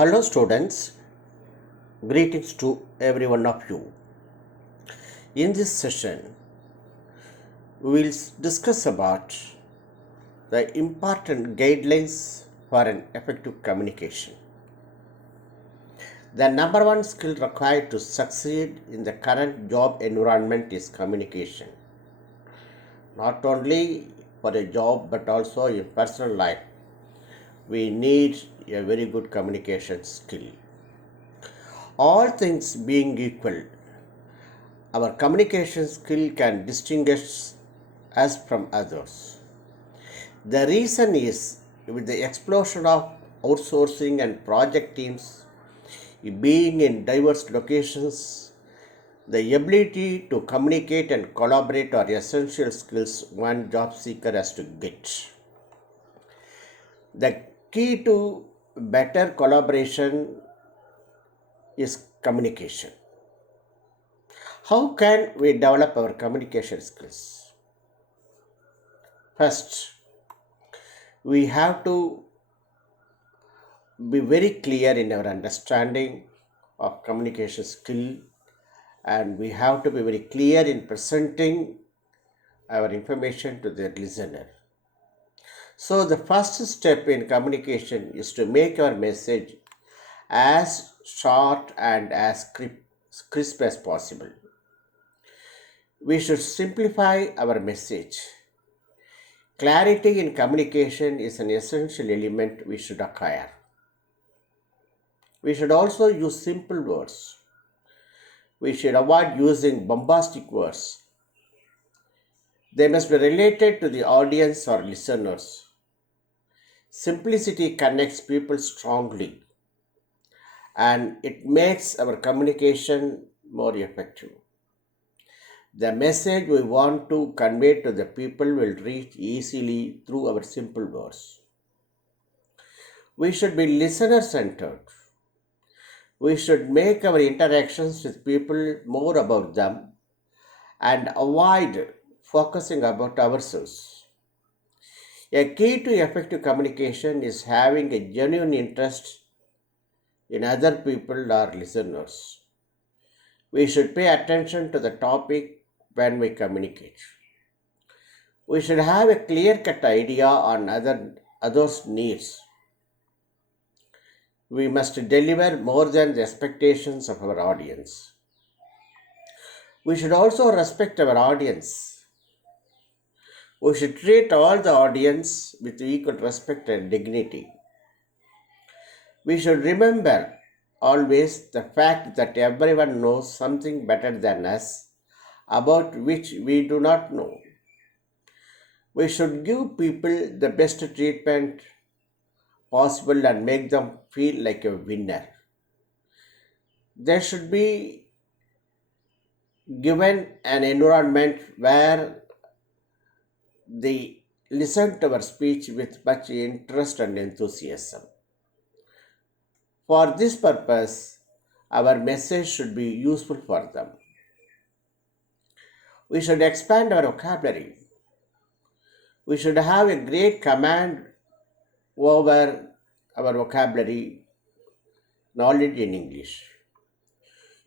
Hello students, greetings to every one of you. In this session, we will discuss about the important guidelines for an effective communication. The number one skill required to succeed in the current job environment is communication. Not only for a job but also in personal life, we need a very good communication skill. All things being equal, our communication skill can distinguish us from others. The reason is with the explosion of outsourcing and project teams being in diverse locations, the ability to communicate and collaborate are essential skills one job seeker has to get. The key to better collaboration is communication. How can we develop our communication skills? First, we have to be very clear in our understanding of communication skill, and we have to be very clear in presenting our information to the listener. So the first step in communication is to make our message as short and as crisp as possible. We should simplify our message. Clarity in communication is an essential element we should acquire. We should also use simple words. We should avoid using bombastic words. They must be related to the audience or listeners. Simplicity connects people strongly and it makes our communication more effective. The message we want to convey to the people will reach easily through our simple words. We should be listener centered. We should make our interactions with people more about them and avoid focusing about ourselves. A key to effective communication is having a genuine interest in other people or listeners. We should pay attention to the topic when we communicate. We should have a clear cut idea on others' needs. We must deliver more than the expectations of our audience. We should also respect our audience. We should treat all the audience with equal respect and dignity. We should remember always the fact that everyone knows something better than us about which we do not know. We should give people the best treatment possible and make them feel like a winner. There should be given an environment where they listen to our speech with much interest and enthusiasm. For this purpose, our message should be useful for them. We should expand our vocabulary. We should have a great command over our vocabulary knowledge in English.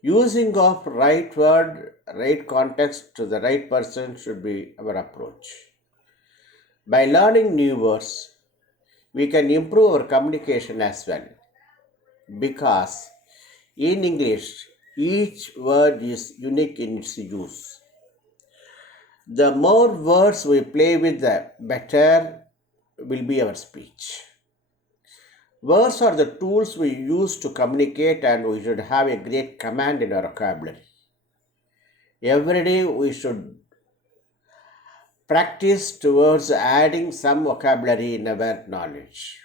Using of right word, right context to the right person should be our approach. By learning new words, we can improve our communication as well because in English, each word is unique in its use. The more words we play with, the better will be our speech. Words are the tools we use to communicate, and we should have a great command in our vocabulary. Every day we should practice towards adding some vocabulary in our knowledge.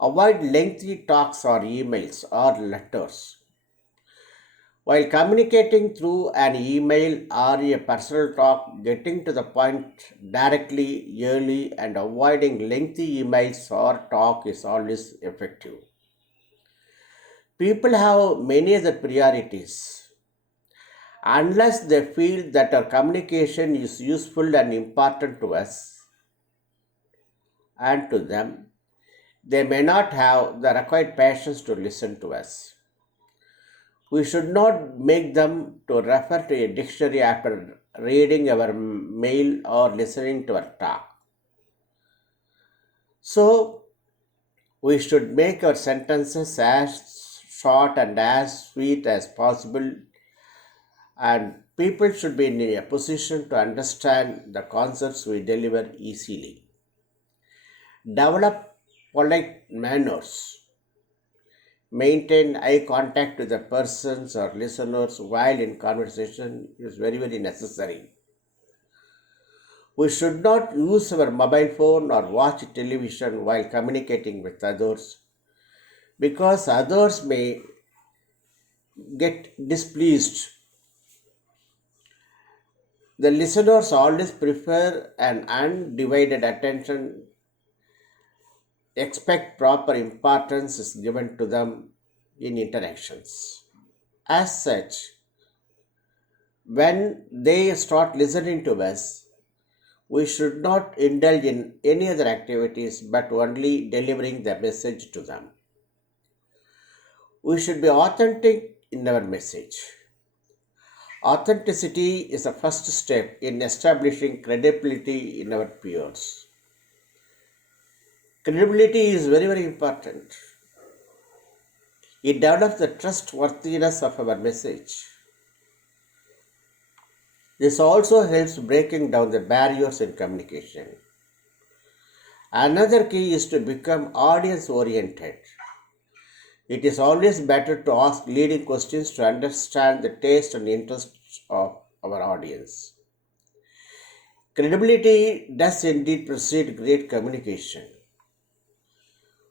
Avoid lengthy talks or emails or letters. While communicating through an email or a personal talk, getting to the point directly, early, and avoiding lengthy emails or talk is always effective. People have many other priorities. Unless they feel that our communication is useful and important to us and to them, They may not have the required patience to listen to us. We should not make them to refer to a dictionary after reading our mail or listening to our talk. So, we should make our sentences as short and as sweet as possible, and people should be in a position to understand the concepts we deliver easily. Develop polite manners. Maintain eye contact with the persons or listeners while in conversation is very, very necessary. We should not use our mobile phone or watch television while communicating with others because others may get displeased. The listeners always prefer an undivided attention, expect proper importance is given to them in interactions. As such, when they start listening to us, we should not indulge in any other activities but only delivering the message to them. We should be authentic in our message. Authenticity is the first step in establishing credibility in our peers. Credibility is very, very important. It develops the trustworthiness of our message. This also helps breaking down the barriers in communication. Another key is to become audience oriented. It is always better to ask leading questions to understand the taste and interests of our audience. Credibility does indeed precede great communication.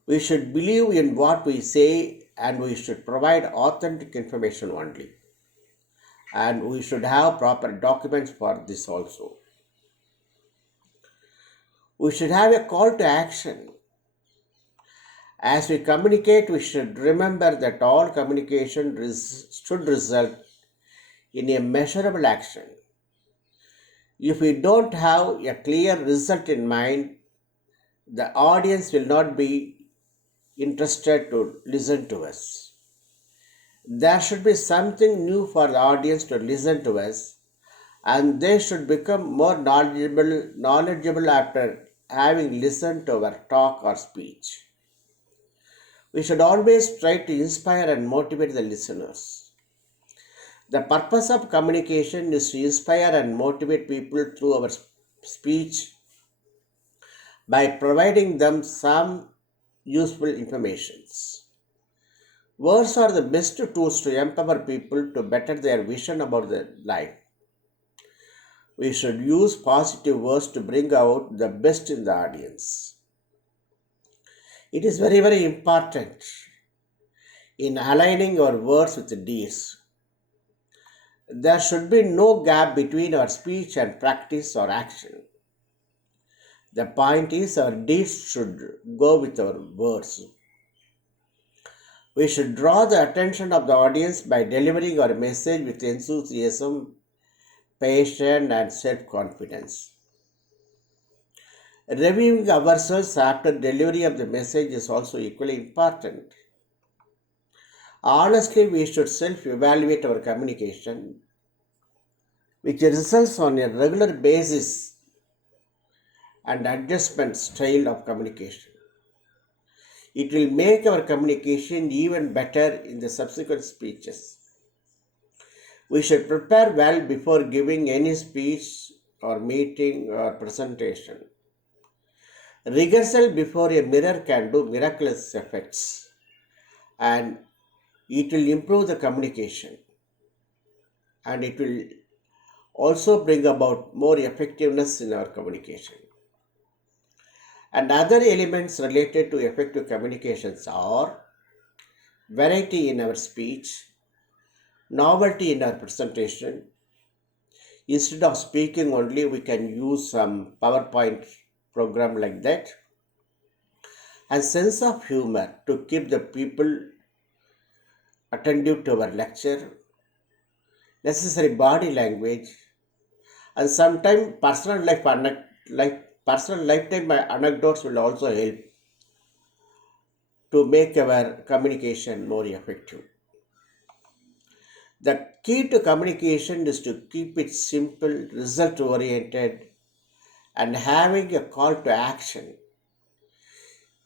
We should believe in what we say and we should provide authentic information only. And we should have proper documents for this also. We should have a call to action. As we communicate, we should remember that all communication should result in a measurable action. If we don't have a clear result in mind, the audience will not be interested to listen to us. There should be something new for the audience to listen to us, and they should become more knowledgeable after having listened to our talk or speech. We should always try to inspire and motivate the listeners. The purpose of communication is to inspire and motivate people through our speech by providing them some useful informations. Words are the best tools to empower people to better their vision about their life. We should use positive words to bring out the best in the audience. It is very, very important in aligning our words with deeds. There should be no gap between our speech and practice or action. The point is, our deeds should go with our words. We should draw the attention of the audience by delivering our message with enthusiasm, patience, and self confidence. Reviewing ourselves after delivery of the message is also equally important. Honestly, we should self evaluate our communication, which results on a regular basis and adjustment style of communication. It will make our communication even better in the subsequent speeches. We should prepare well before giving any speech or meeting or presentation. Rehearsal before a mirror can do miraculous effects and it will improve the communication and it will also bring about more effectiveness in our communication. And other elements related to effective communications are variety in our speech, novelty in our presentation. Instead of speaking only, we can use some PowerPoint program like that, and sense of humor to keep the people attentive to our lecture, necessary body language, and sometimes personal life like personal lifetime anecdotes will also help to make our communication more effective. The key to communication is to keep it simple, result oriented, and having a call to action.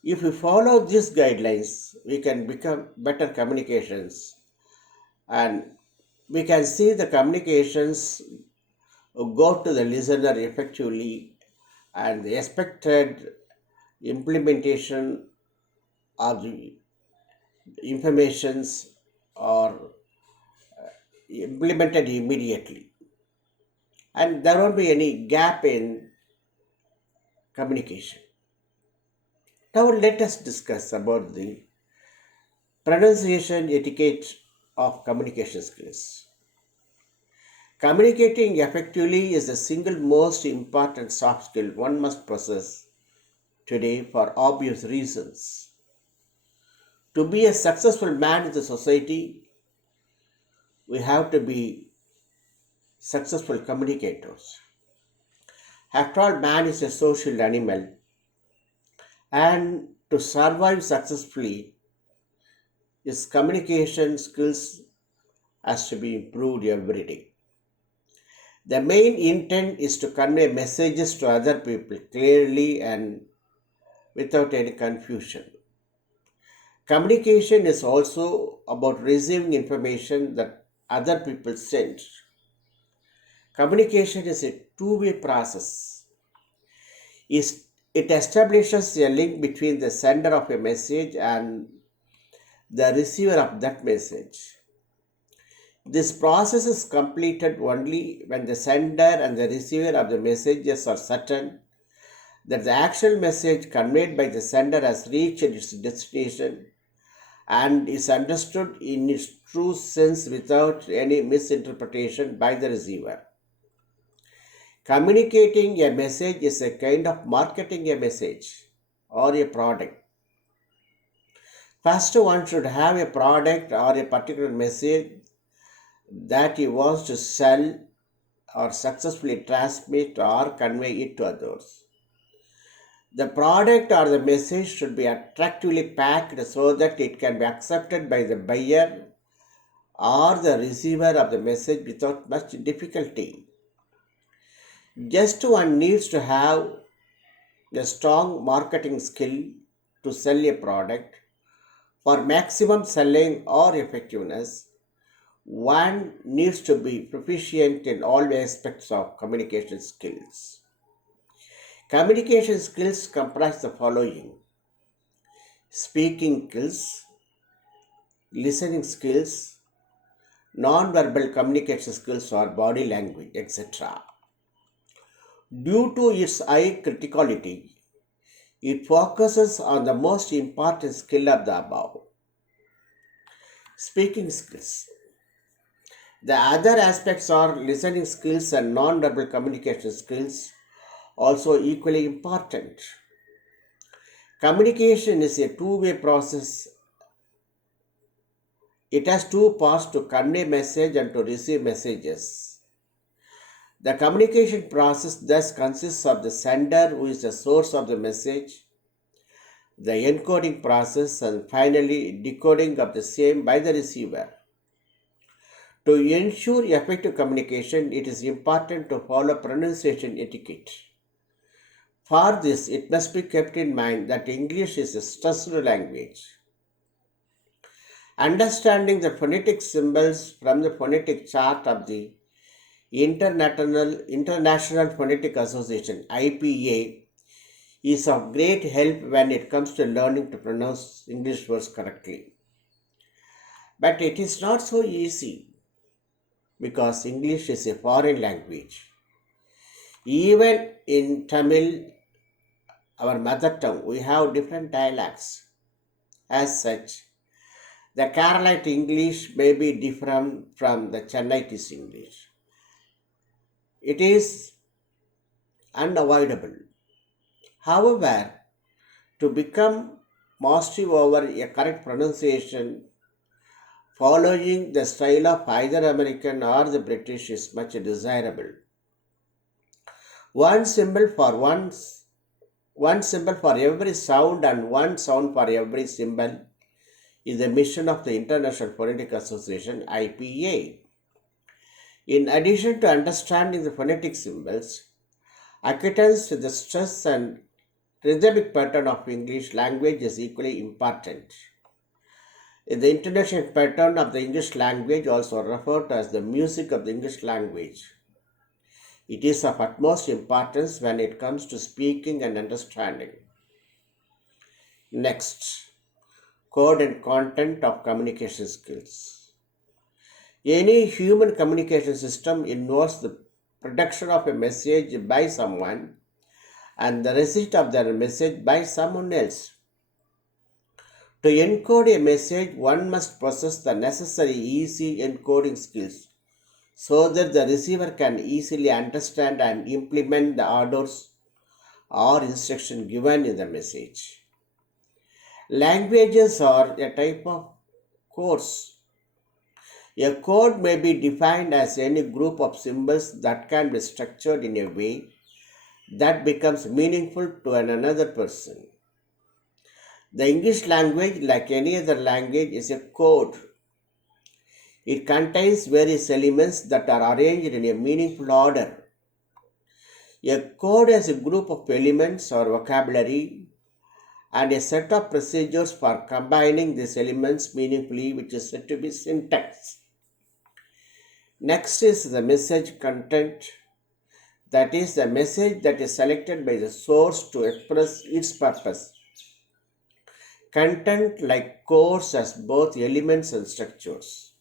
If we follow these guidelines, we can become better communications, and we can see the communications go to the listener effectively, and the expected implementation of the informations are implemented immediately, and there won't be any gap in communication. Now let us discuss about the pronunciation etiquette of communication skills. Communicating effectively is the single most important soft skill one must possess today for obvious reasons. To be a successful man in the society, we have to be successful communicators. After all, man is a social animal, and to survive successfully, his communication skills has to be improved every day. The main intent is to convey messages to other people clearly and without any confusion. Communication is also about receiving information that other people send. Communication is a two-way process. It establishes a link between the sender of a message and the receiver of that message. This process is completed only when the sender and the receiver of the messages are certain that the actual message conveyed by the sender has reached its destination and is understood in its true sense without any misinterpretation by the receiver. Communicating a message is a kind of marketing a message or a product. First, one should have a product or a particular message that he wants to sell or successfully transmit or convey it to others. The product or the message should be attractively packed so that it can be accepted by the buyer or the receiver of the message without much difficulty. Just one needs to have a strong marketing skill to sell a product. For maximum selling or effectiveness, one needs to be proficient in all aspects of communication skills. Communication skills comprise the following: speaking skills, listening skills, non-verbal communication skills or body language, etc. Due to its high criticality, it focuses on the most important skill of the above, speaking skills. The other aspects are listening skills and non-verbal communication skills, also equally important. Communication is a two-way process. It has two parts: to convey message and to receive messages. The communication process thus consists of the sender, who is the source of the message, the encoding process, and finally decoding of the same by the receiver. To ensure effective communication, it is important to follow pronunciation etiquette. For this, it must be kept in mind that English is a stressed language. Understanding the phonetic symbols from the phonetic chart of the International Phonetic Association (IPA) is of great help when it comes to learning to pronounce English words correctly. But it is not so easy because English is a foreign language. Even in Tamil, our mother tongue, we have different dialects. As such, the Keralite English may be different from the Chennaitis English. It is unavoidable. However, to become mastery over a correct pronunciation, following the style of either American or the British is much desirable. One symbol for once one symbol for every sound and one sound for every symbol is the mission of the International Phonetic Association IPA. In addition to understanding the phonetic symbols, acquaintance with the stress and rhythmic pattern of English language is equally important. The intonation pattern of the English language, also referred to as the music of the English language, it is of utmost importance when it comes to speaking and understanding. Next, code and content of communication skills. Any human communication system involves the production of a message by someone and the receipt of their message by someone else. To encode a message, one must possess the necessary easy encoding skills so that the receiver can easily understand and implement the orders or instruction given in the message. Languages are a type of codes. A code may be defined as any group of symbols that can be structured in a way that becomes meaningful to another person. The English language, like any other language, is a code. It contains various elements that are arranged in a meaningful order. A code is a group of elements or vocabulary and a set of procedures for combining these elements meaningfully, which is said to be syntax. Next is the message content, that is, the message that is selected by the source to express its purpose. Content, like codes, has both elements and structures.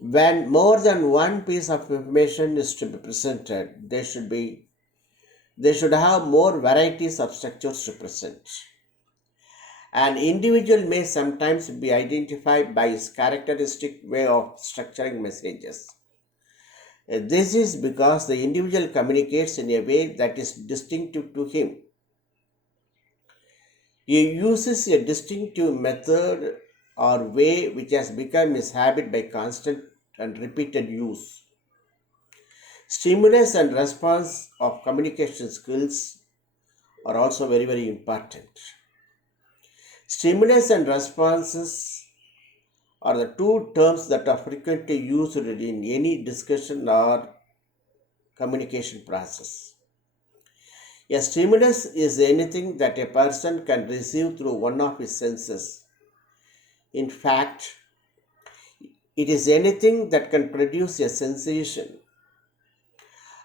When more than one piece of information is to be presented, they should have more varieties of structures to present. An individual may sometimes be identified by his characteristic way of structuring messages. This is because the individual communicates in a way that is distinctive to him. He uses a distinctive method or way which has become his habit by constant and repeated use. Stimulus and response of communication skills are also very, very important. Stimulus and responses are the two terms that are frequently used in any discussion or communication process. A stimulus is anything that a person can receive through one of his senses. In fact, it is anything that can produce a sensation,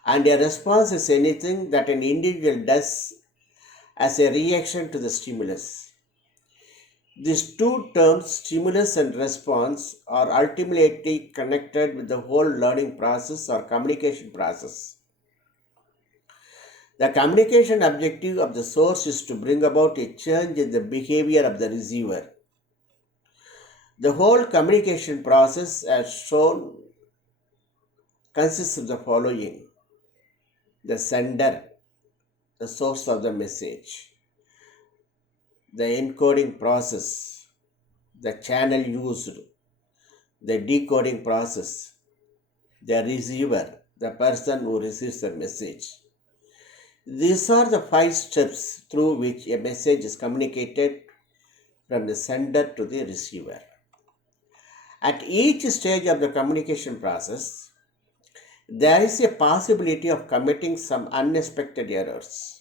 and a response is anything that an individual does as a reaction to the stimulus. These two terms, stimulus and response, are ultimately connected with the whole learning process or communication process. The communication objective of the source is to bring about a change in the behavior of the receiver. The whole communication process, as shown, consists of the following: the sender, the source of the message, the encoding process, the channel used, the decoding process, the receiver, the person who receives the message. These are the five steps through which a message is communicated from the sender to the receiver. At each stage of the communication process, there is a possibility of committing some unexpected errors.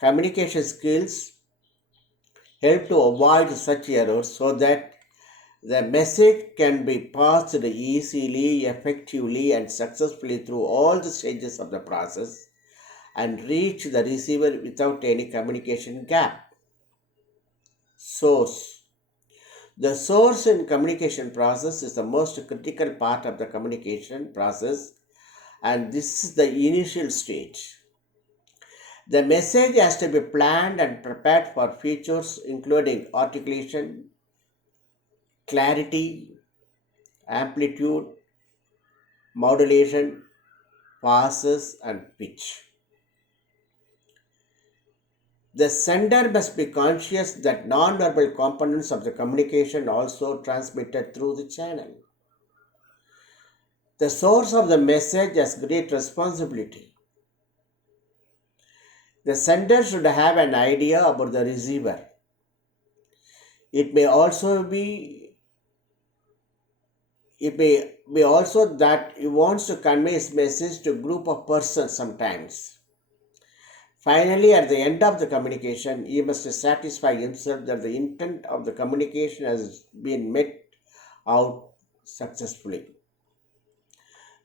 Communication skills help to avoid such errors so that the message can be passed easily, effectively, and successfully through all the stages of the process and reach the receiver without any communication gap. Source. The source in communication process is the most critical part of the communication process, and this is the initial stage. The message has to be planned and prepared for features including articulation, clarity, amplitude, modulation, pauses, and pitch. The sender must be conscious that non-verbal components of the communication also transmitted through the channel. The source of the message has great responsibility. The sender should have an idea about the receiver. It may also be it may be also that he wants to convey his message to a group of persons sometimes. Finally, at the end of the communication, he must satisfy himself that the intent of the communication has been met out successfully.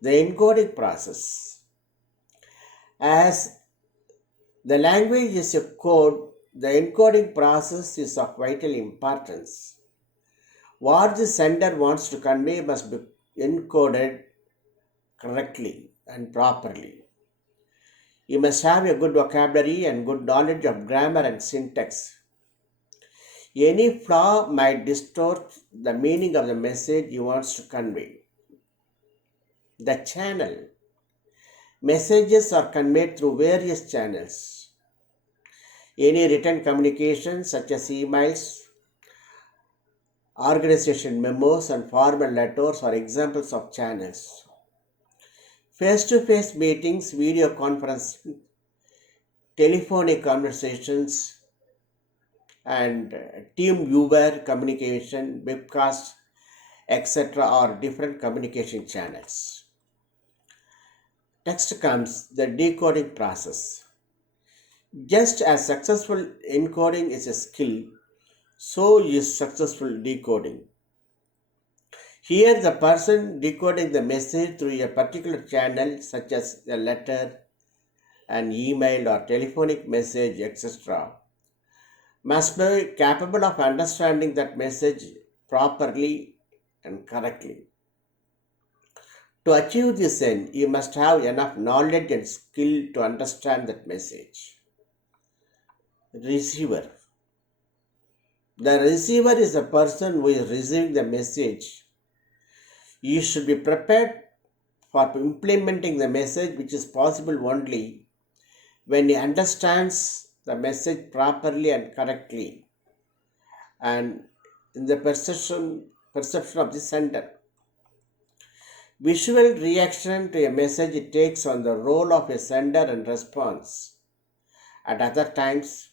The encoding process. As the language is a code, the encoding process is of vital importance. What the sender wants to convey must be encoded correctly and properly. You must have a good vocabulary and good knowledge of grammar and syntax. Any flaw might distort the meaning of the message you want to convey. The channel. Messages are conveyed through various channels. Any written communication, such as emails, organization memos, and formal letters, are examples of channels. Face to face meetings, video conferencing, telephonic conversations, and team viewer communication, webcast, etc., are different communication channels. Next comes the decoding process. Just as successful encoding is a skill, so is successful decoding. Here, the person decoding the message through a particular channel, such as a letter, an email, or telephonic message, etc., must be capable of understanding that message properly and correctly. To achieve this end, you must have enough knowledge and skill to understand that message. Receiver. The receiver is the person who is receiving the message. You should be prepared for implementing the message, which is possible only when he understands the message properly and correctly, and in the perception of the sender. Visual reaction to a message it takes on the role of a sender and response. At other times,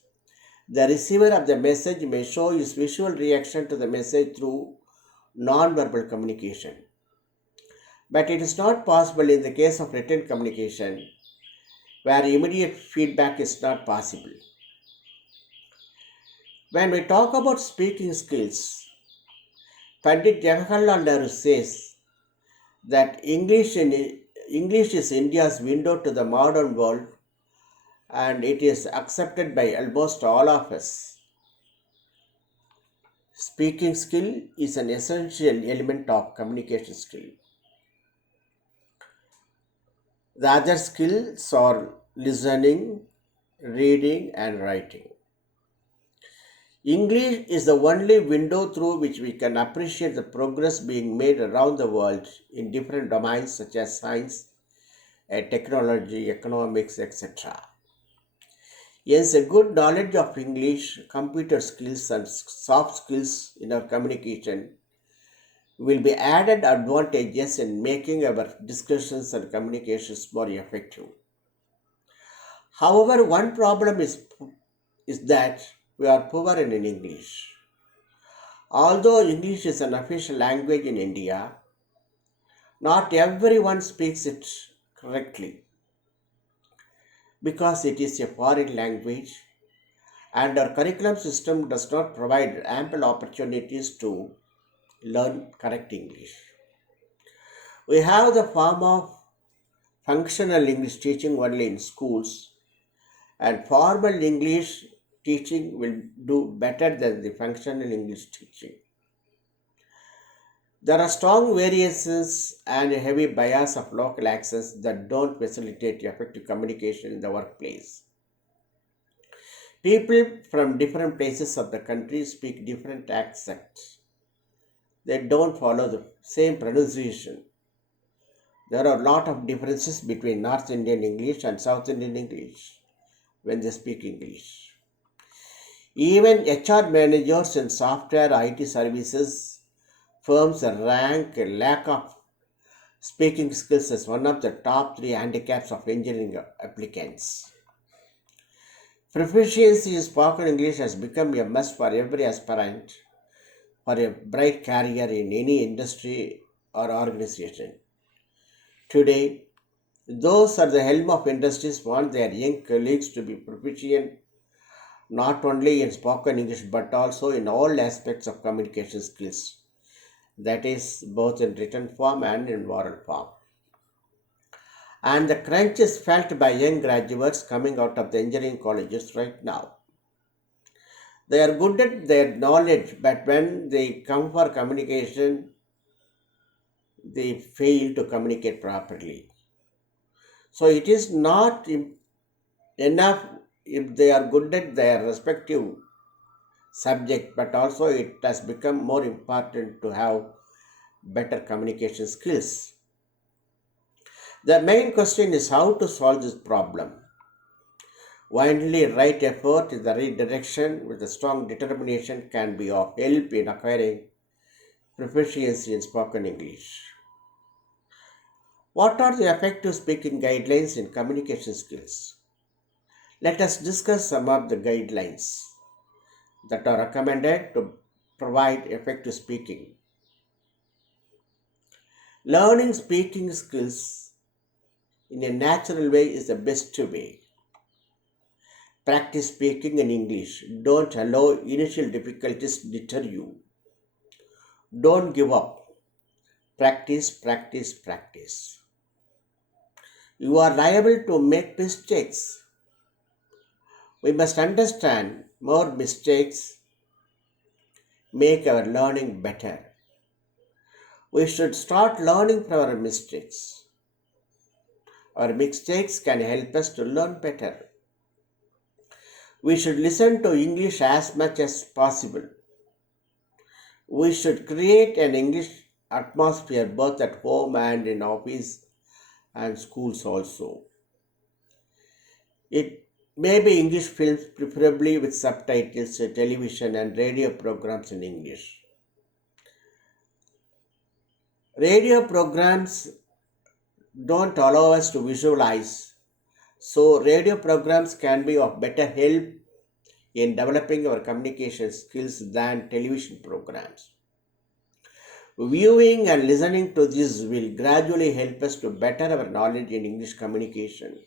the receiver of the message may show his visual reaction to the message through non-verbal communication. But it is not possible in the case of written communication, where immediate feedback is not possible. When we talk about speaking skills, Pandit Jawaharlal Nehru says that English is India's window to the modern world, and it is accepted by almost all of us. Speaking skill is an essential element of communication skill. The other skills are listening, reading, and writing. English is the only window through which we can appreciate the progress being made around the world in different domains such as science, technology, economics, etc. Yes, a good knowledge of English, computer skills, and soft skills in our communication will be added advantages in making our discussions and communications more effective. However, one problem is that we are poor in English. Although English is an official language in India, not everyone speaks it correctly because it is a foreign language and our curriculum system does not provide ample opportunities to learn correct English. We have the form of functional English teaching only in schools, and formal English teaching will do better than the functional English teaching. There are strong variances and a heavy bias of local accents that don't facilitate effective communication in the workplace. People from different places of the country speak different accents. They don't follow the same pronunciation. There are a lot of differences between North Indian English and South Indian English when they speak English. Even HR managers in software IT services firms rank a lack of speaking skills as one of the top three handicaps of engineering applicants. Proficiency in spoken English has become a must for every aspirant for a bright career in any industry or organization. Today, those at the helm of industries want their young colleagues to be proficient not only in spoken English but also in all aspects of communication skills, that is, both in written form and in oral form. And the crunch is felt by young graduates coming out of the engineering colleges right now. They are good at their knowledge, but when they come for communication, they fail to communicate properly. So it is not enough if they are good at their respective subject, but also it has become more important to have better communication skills. The main question is how to solve this problem. Only right effort in the right direction with a strong determination can be of help in acquiring proficiency in spoken English. What are the effective speaking guidelines in communication skills? Let us discuss some of the guidelines that are recommended to provide effective speaking. Learning speaking skills in a natural way is the best way. Practice speaking in English. Don't allow initial difficulties to deter you. Don't give up. Practice, practice, practice. You are liable to make mistakes. We must understand more mistakes make our learning better. We should start learning from our mistakes. Our mistakes can help us to learn better. We should listen to English as much as possible. We should create an English atmosphere both at home and in office and schools also. It may be English films, preferably with subtitles, television and radio programs in English. Radio programs don't allow us to visualize, so radio programs can be of better help in developing our communication skills than television programs. Viewing and listening to this will gradually help us to better our knowledge in English communication.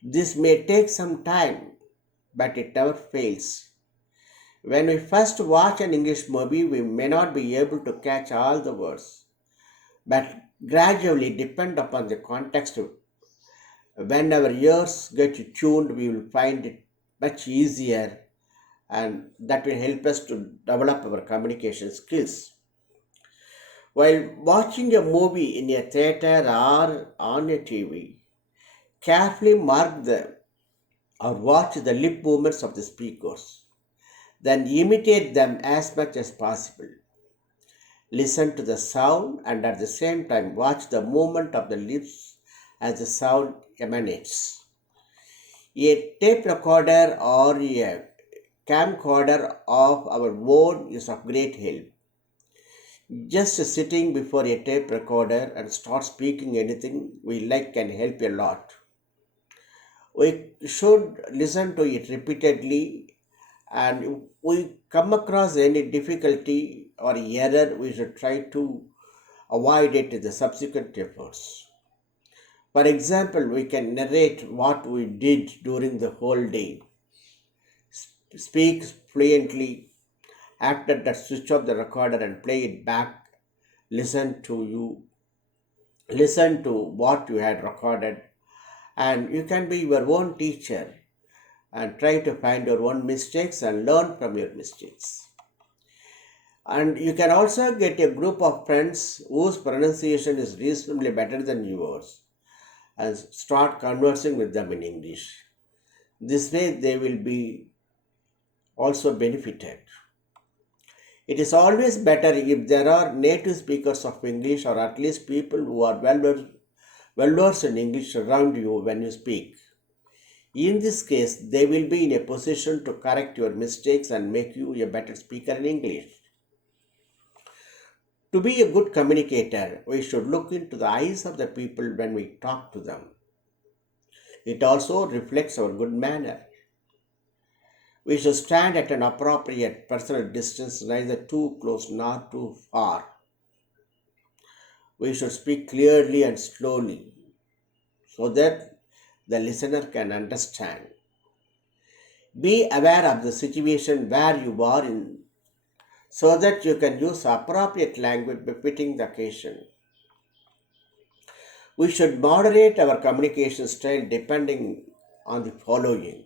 This may take some time, but it never fails. When we first watch an English movie, we may not be able to catch all the words, but gradually depend upon the context. When our ears get tuned, we will find it much easier and that will help us to develop our communication skills. While watching a movie in a theater or on a TV, carefully mark the or watch the lip movements of the speakers. Then imitate them as much as possible. Listen to the sound and at the same time watch the movement of the lips as the sound emanates. A tape recorder or a camcorder of our own is of great help. Just sitting before a tape recorder and start speaking anything we like can help a lot. We should listen to it repeatedly, and if we come across any difficulty or error, we should try to avoid it in the subsequent efforts. For example, we can narrate what we did during the whole day, speak fluently. After that, switch off the recorder and play it back. Listen to you, listen to what you had recorded, and you can be your own teacher and try to find your own mistakes and learn from your mistakes. And you can also get a group of friends whose pronunciation is reasonably better than yours and start conversing with them in English. This way, they will be also benefited. It is always better if there are native speakers of English or at least people who are well versed in English around you when you speak. In this case, they will be in a position to correct your mistakes and make you a better speaker in English. To be a good communicator, we should look into the eyes of the people when we talk to them. It also reflects our good manner. We should stand at an appropriate personal distance, neither too close nor too far. We should speak clearly and slowly so that the listener can understand. Be aware of the situation where you are in so that you can use appropriate language befitting the occasion. We should moderate our communication style depending on the following.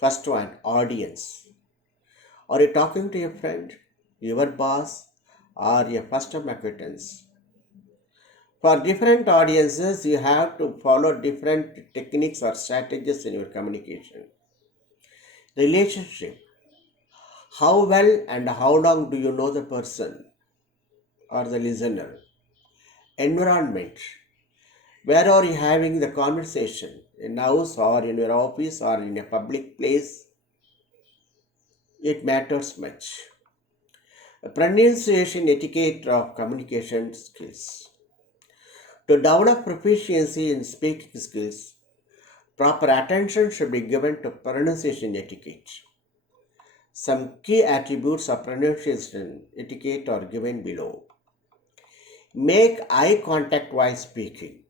First one, audience. Are you talking to a friend, your boss, or a first time acquaintance? For different audiences, you have to follow different techniques or strategies in your communication. Relationship. How well and how long do you know the person or the listener? Environment. Where are you having the conversation? In house or in your office or in a public place? It matters much. Pronunciation etiquette of communication skills. To develop proficiency in speaking skills, proper attention should be given to pronunciation etiquette. Some key attributes of pronunciation etiquette are given below. Make eye contact while speaking.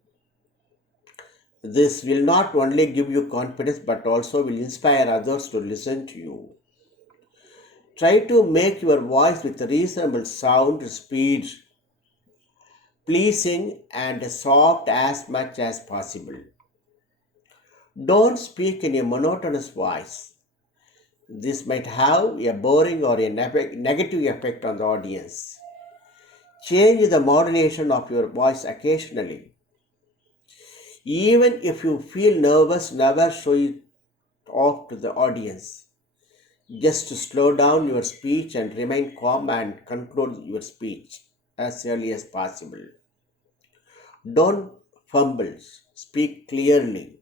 This will not only give you confidence but also will inspire others to listen to you. Try to make your voice with reasonable sound, speed, pleasing, and soft as much as possible. Don't speak in a monotonous voice. This might have a boring or a negative effect on the audience. Change the modulation of your voice occasionally. Even if you feel nervous, never show it off to the audience. Just to slow down your speech and remain calm and conclude your speech as early as possible. Don't fumble, speak clearly.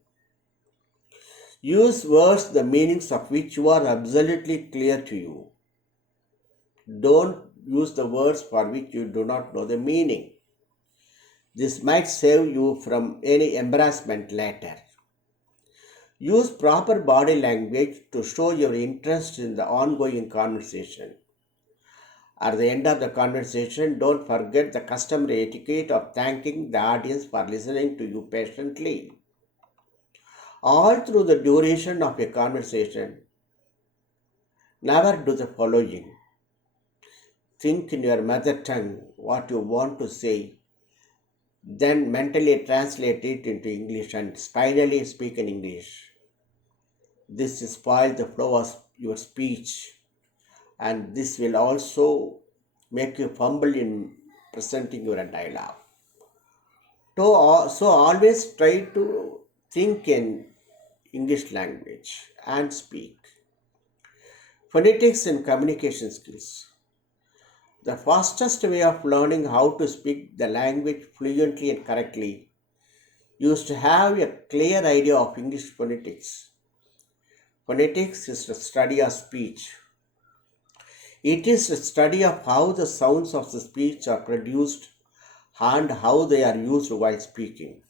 Use words the meanings of which you are absolutely clear to you. Don't use the words for which you do not know the meaning. This might save you from any embarrassment later. Use proper body language to show your interest in the ongoing conversation. At the end of the conversation, don't forget the customary etiquette of thanking the audience for listening to you patiently. All through the duration of a conversation, never do the following. Think in your mother tongue what you want to say, then mentally translate it into English and finally speak in English. This spoils the flow of your speech, and this will also make you fumble in presenting your dialogue. So always try to think in English language and speak. Phonetics and communication skills. The fastest way of learning how to speak the language fluently and correctly is to have a clear idea of English phonetics. Phonetics is the study of speech. It is a study of how the sounds of the speech are produced and how they are used while speaking.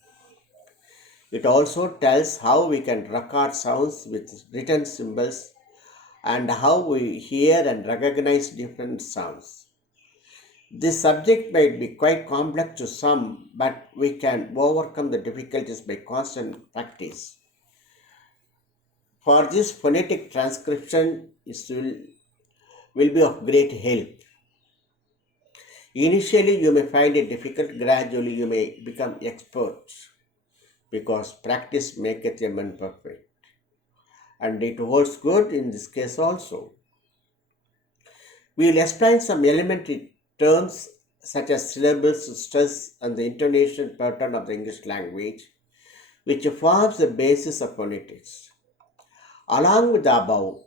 It also tells how we can record sounds with written symbols and how we hear and recognize different sounds. This subject might be quite complex to some, but we can overcome the difficulties by constant practice. For this, phonetic transcription will be of great help. Initially, you may find it difficult, gradually, you may become experts because practice maketh a man perfect. And it holds good in this case also. We will explain some elementary terms such as syllables, stress, and the intonation pattern of the English language, which forms the basis of phonetics. Along with the above,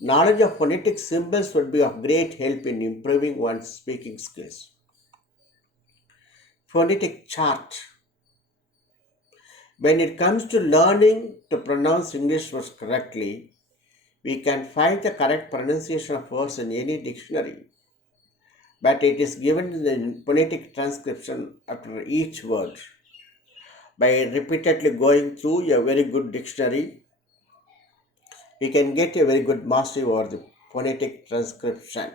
knowledge of phonetic symbols would be of great help in improving one's speaking skills. Phonetic chart. When it comes to learning to pronounce English words correctly, we can find the correct pronunciation of words in any dictionary, but it is given in the phonetic transcription after each word. By repeatedly going through a very good dictionary, we can get a very good mastery over the phonetic transcription.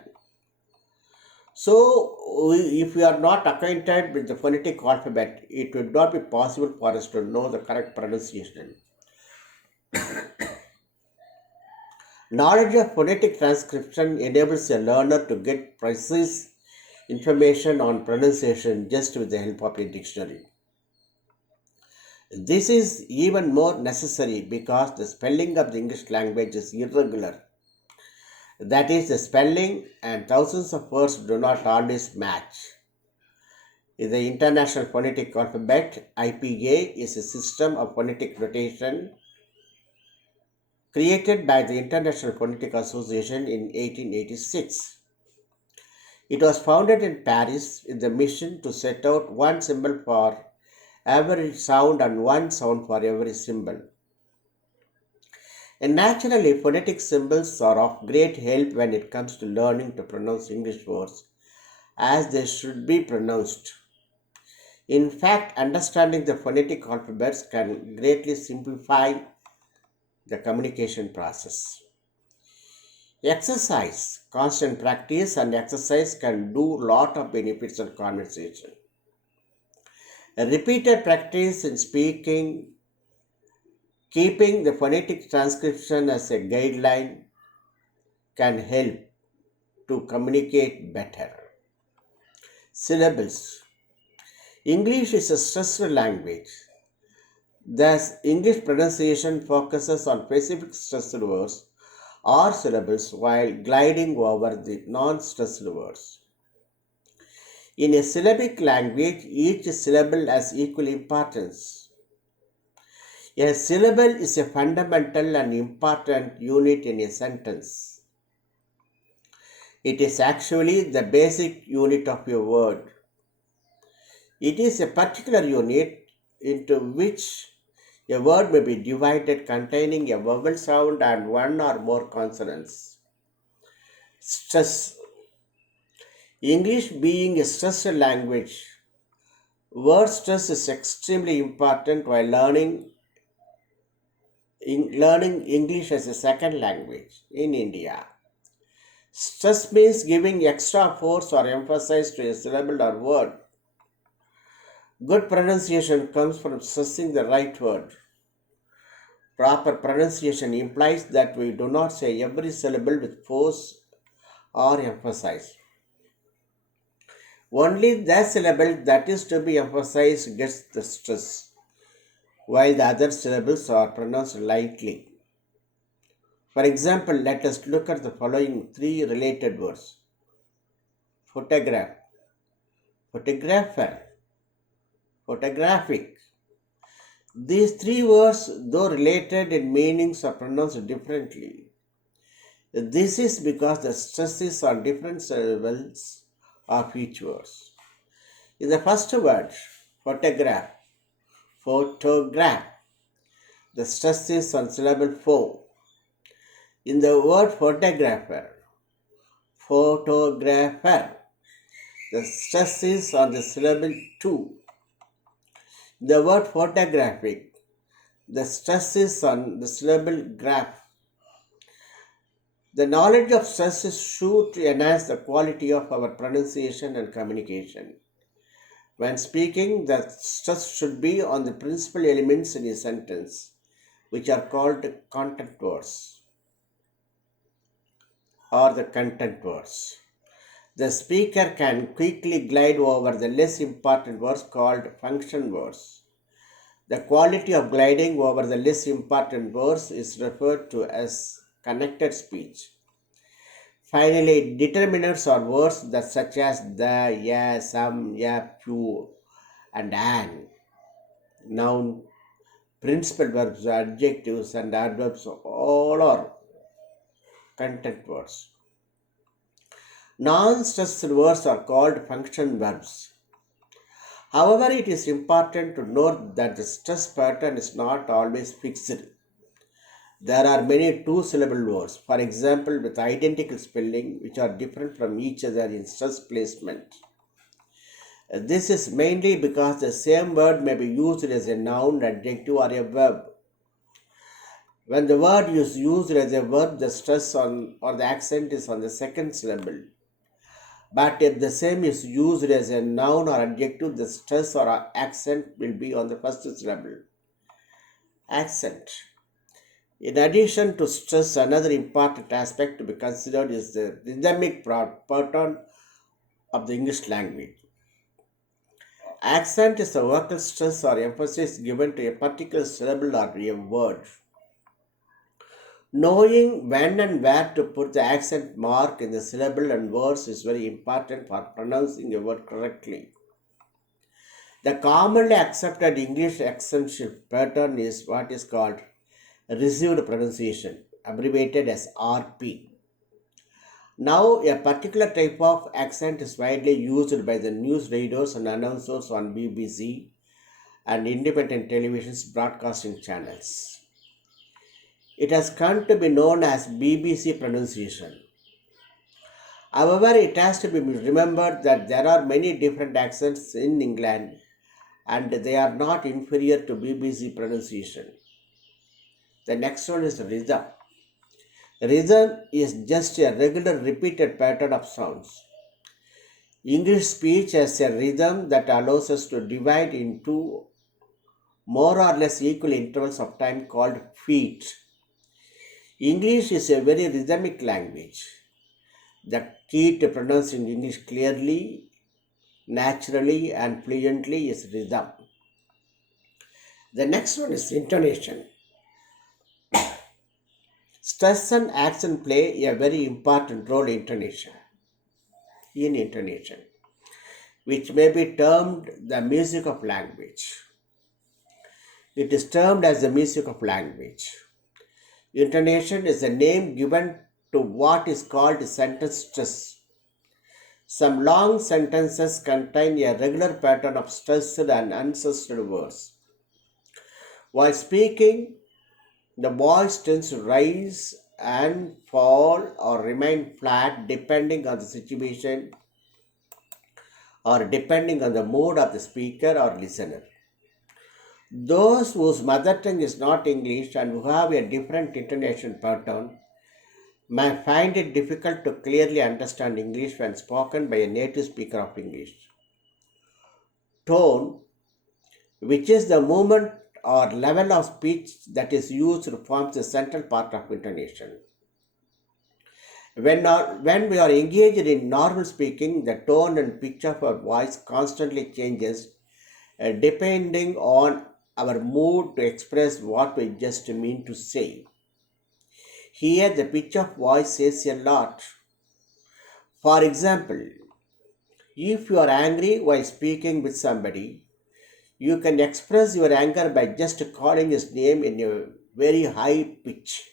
So, if we are not acquainted with the phonetic alphabet, it would not be possible for us to know the correct pronunciation. Knowledge of phonetic transcription enables a learner to get precise information on pronunciation just with the help of a dictionary. This is even more necessary because the spelling of the English language is irregular. That is, the spelling and thousands of words do not always match. In the International Phonetic Alphabet, IPA is a system of phonetic notation created by the International Phonetic Association in 1886. It was founded in Paris with the mission to set out one symbol for every sound and one sound for every symbol. And naturally, phonetic symbols are of great help when it comes to learning to pronounce English words as they should be pronounced. In fact, understanding the phonetic alphabets can greatly simplify the communication process. Exercise, constant practice and exercise can do lot of benefits in conversation. A repeated practice in speaking, keeping the phonetic transcription as a guideline can help to communicate better. Syllables. English is a stressed language. Thus, English pronunciation focuses on specific stressed words or syllables while gliding over the non-stressed words. In a syllabic language, each syllable has equal importance. A syllable is a fundamental and important unit in a sentence. It is actually the basic unit of your word. It is a particular unit into which a word may be divided containing a vowel sound and one or more consonants. Stress. English being a stressed language, word stress is extremely important while learning English as a second language in India. Stress means giving extra force or emphasis to a syllable or word. Good pronunciation comes from stressing the right word. Proper pronunciation implies that we do not say every syllable with force or emphasis. Only the syllable that is to be emphasized gets the stress, while the other syllables are pronounced lightly. For example, let us look at the following three related words: photograph, photographer, photographic. These three words, though related in meanings, are pronounced differently. This is because the stresses on different syllables of each word. In the first word, photograph, photograph, the stress is on syllable 4. In the word photographer, photographer, the stress is on the syllable 2. The word photographic, the stress is on the syllable graph. The knowledge of stress is sure to enhance the quality of our pronunciation and communication. When speaking, the stress should be on the principal elements in a sentence, which are called content words or the content words. The speaker can quickly glide over the less important words called function words. The quality of gliding over the less important words is referred to as connected speech. Finally, determinants are words that such as the, yeah, some, yeah, few, and an. Noun, principal verbs, adjectives, and adverbs all are content words. Non-stressed words are called function verbs. However, it is important to note that the stress pattern is not always fixed. There are many two-syllable words, for example, with identical spelling, which are different from each other in stress placement. This is mainly because the same word may be used as a noun, adjective, or a verb. When the word is used as a verb, the stress on or the accent is on the second syllable. But if the same is used as a noun or adjective, the stress or accent will be on the first syllable. Accent. In addition to stress, another important aspect to be considered is the rhythmic pattern of the English language. Accent is the vocal stress or emphasis given to a particular syllable or a word. Knowing when and where to put the accent mark in the syllable and words is very important for pronouncing a word correctly. The commonly accepted English accent shift pattern is what is called received pronunciation, abbreviated as RP. Now, a particular type of accent is widely used by the news readers and announcers on BBC and independent television's broadcasting channels. It has come to be known as BBC pronunciation. However, it has to be remembered that there are many different accents in England and they are not inferior to BBC pronunciation. The next one is rhythm. Rhythm is just a regular repeated pattern of sounds. English speech has a rhythm that allows us to divide into more or less equal intervals of time called feet. English is a very rhythmic language. The key to pronouncing English clearly, naturally, and fluently is rhythm. The next one is intonation. Stress and accent play a very important role in intonation, which may be termed the music of language. It is termed as the music of language. Intonation is a name given to what is called sentence stress. Some long sentences contain a regular pattern of stressed and unstressed words. While speaking, the voice tends to rise and fall or remain flat depending on the situation or depending on the mood of the speaker or listener. Those whose mother tongue is not English and who have a different intonation pattern may find it difficult to clearly understand English when spoken by a native speaker of English. Tone, which is the movement or level of speech that is used, forms the central part of intonation. When we are engaged in normal speaking, the tone and pitch of our voice constantly changes depending on our mood to express what we just mean to say. Here, the pitch of voice says a lot. For example, if you are angry while speaking with somebody, you can express your anger by just calling his name in a very high pitch.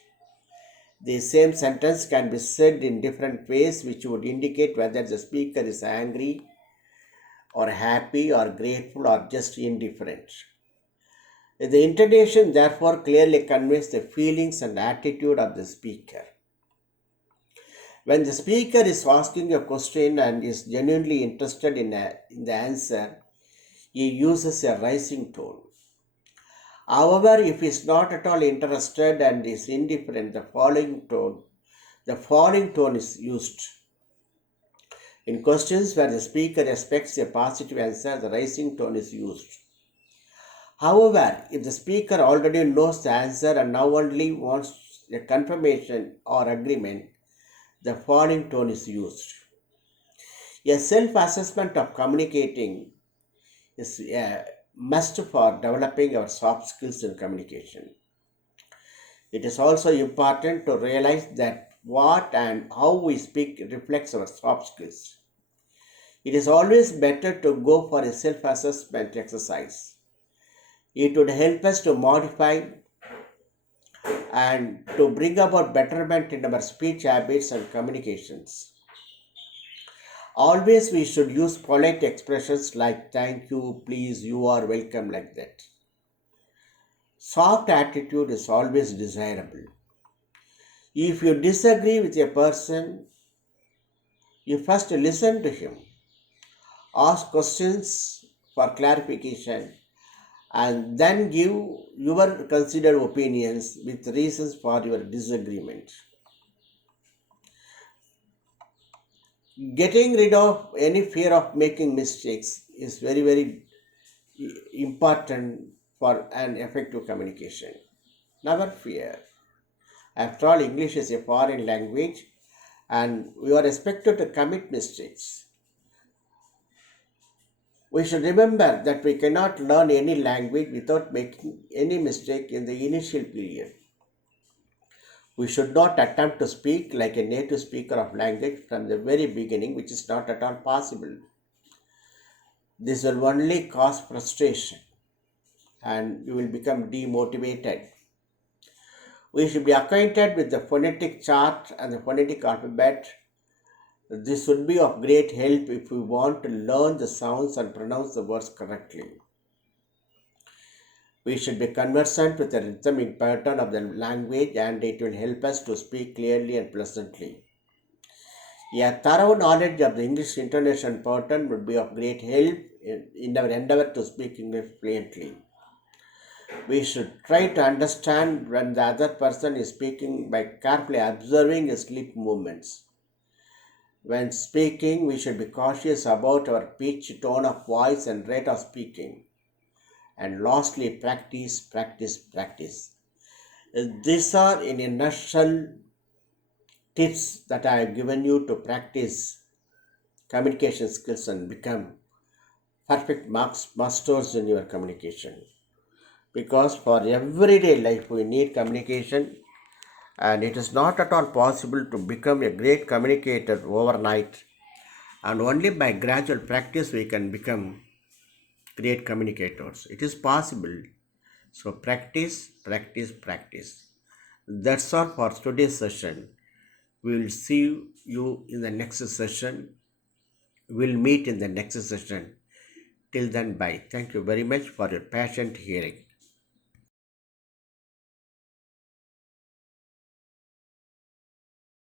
The same sentence can be said in different ways, which would indicate whether the speaker is angry or happy or grateful or just indifferent. The intonation therefore clearly conveys the feelings and attitude of the speaker. When the speaker is asking a question and is genuinely interested in the answer, he uses a rising tone. However, if he is not at all interested and is indifferent, the following tone is used. In questions where the speaker expects a positive answer, the rising tone is used. However, if the speaker already knows the answer and now only wants a confirmation or agreement, the falling tone is used. A self assessment of communicating is a must for developing our soft skills in communication. It is also important to realize that what and how we speak reflects our soft skills. It is always better to go for a self assessment exercise. It would help us to modify and to bring about betterment in our speech habits and communications. Always we should use polite expressions like thank you, please, you are welcome, like that. Soft attitude is always desirable. If you disagree with a person, you first listen to him ask questions for clarification, and then give your considered opinions with reasons for your disagreement. Getting rid of any fear of making mistakes is very, very important for an effective communication. Never fear. After all, English is a foreign language and we are expected to commit mistakes. We should remember that we cannot learn any language without making any mistake in the initial period. We should not attempt to speak like a native speaker of language from the very beginning, which is not at all possible. This will only cause frustration and you will become demotivated. We should be acquainted with the phonetic chart and the phonetic alphabet. This would be of great help if we want to learn the sounds and pronounce the words correctly. We should be conversant with the rhythmic pattern of the language and it will help us to speak clearly and pleasantly. A thorough knowledge of the English intonation pattern would be of great help in our endeavor to speak English fluently. We should try to understand when the other person is speaking by carefully observing his lip movements. When speaking, we should be cautious about our pitch, tone of voice, and rate of speaking. And lastly, practice, practice, practice. These are in a nutshell tips that I have given you to practice communication skills and become perfect marks masters in your communication. Because for everyday life we need communication and it is not at all possible to become a great communicator overnight, and only by gradual practice we can become great communicators. It is possible. So practice, practice, practice. That's all for today's session. We will see you in the next session. We'll meet in the next session. Till then, bye. Thank you very much for your patient hearing.